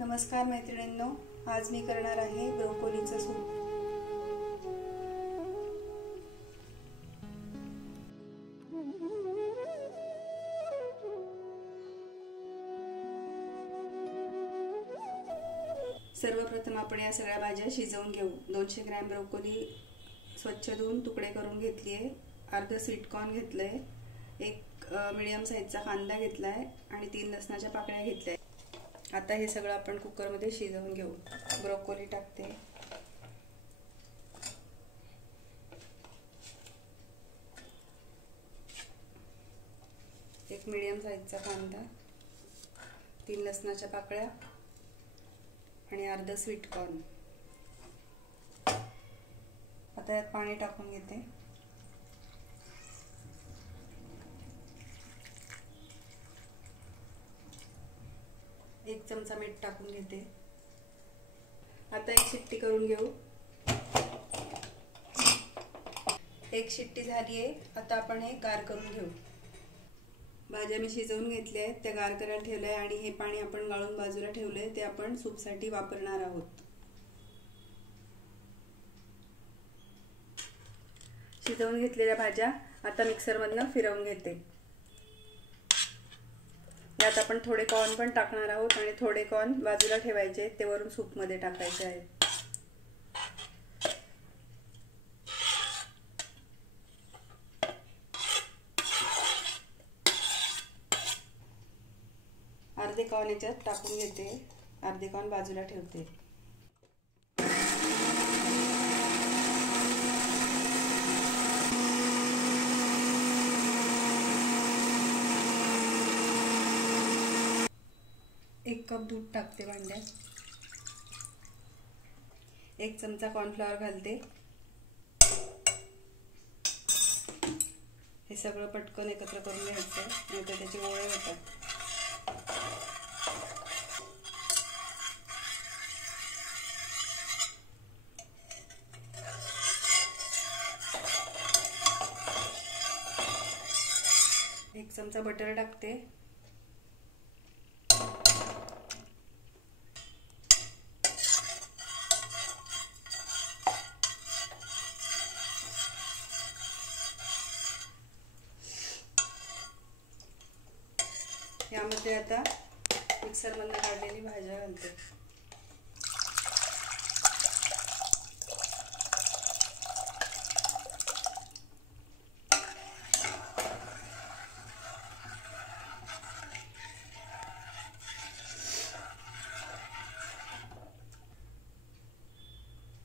नमस्कार मैत्रिणींनो, आज मी करणार आहे ब्रोकोलीचं सूप। सर्वप्रथम आपण या सगळ्या भाज्या शिजवून घेऊ। 200 ग्रॅम ब्रोकोली स्वच्छ धुवून तुकडे करून घेतली आहे। अर्धा स्वीट कॉर्न घेतलंय, एक मीडियम साईजचा कांदा घेतलाय आणि 3 लसणाच्या पाकळ्या घेतल्या। आता हे सगळं आपण कुकर मध्ये शिजवून घेऊ। ब्रोकोली टाकते, एक मीडियम साईजचा कांदा, 3 लसणाच्या पाकळ्या आणि अर्धा स्वीट कॉर्न। आता यात पाणी टाकून घेते। एक चमचा मीठ टाकून घेते। आता एक शिट्टी करून घेऊ। एक शिट्टी झाली आहे। आता आपण हे गार करून घेऊ। भाज्या मी शिजवून घेतल्या आहेत, त्या गार करायला ठेवल्या आणि हे पाणी आपण गाळून बाजूला ठेवलंय, ते आपण सूपसाठी वापरणार आहोत। शिजवून घेतलेल्या भाज्या आता मिक्सर मधनं फिरवून घेते। यात आपण थोडे कॉर्न पण टाकणार आहोत आणि थोडे कॉर्न बाजूला ठेवायचे, ते वरून सूप मध्ये टाकायचे आहेत। अर्धे कॉर्न याच्यात टाकून घेते, अर्धे कॉर्न बाजूला ठेवते। एक कप दूध टाकते भांड्यात, एक चमचा कॉर्नफ्लॉवर घालते। हे सगळं पटकन एकत्र करून घ्यायचं, नाहीतर त्याचे गोळे होतात। एक चमचा बटर टाकते, यामध्ये आता मिक्सर मधून काढलेली भाज्या घालते।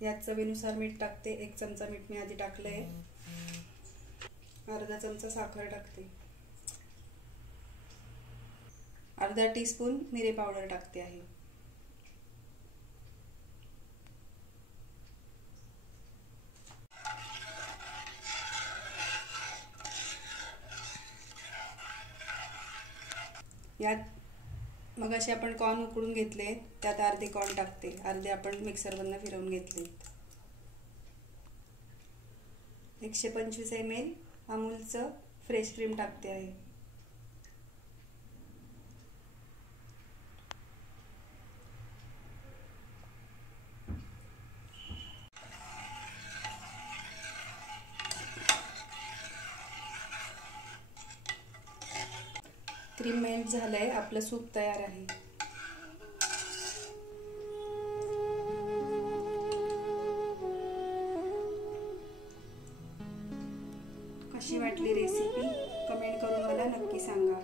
यात चवीनुसार मीठ टाकते, एक चमचा मीठ मी आधी टाकलंय। अर्धा चमचा साखर टाकते, अर्धा टीस्पून मिरे पावडर टाकते आहे। यात मगाशी आपण कॉर्न उकडून घेतले, त्यात अर्धे कॉर्न टाकते, अर्धे आपण मिक्सर मधून फिरवून घेतले। 125 ml अमूलचं फ्रेश क्रीम टाकते आहे। क्रीम मेल्ट झालंय, आपलं सूप तयार आहे। कशी वाटली रेसिपी कमेंट करून मला नक्की सांगा।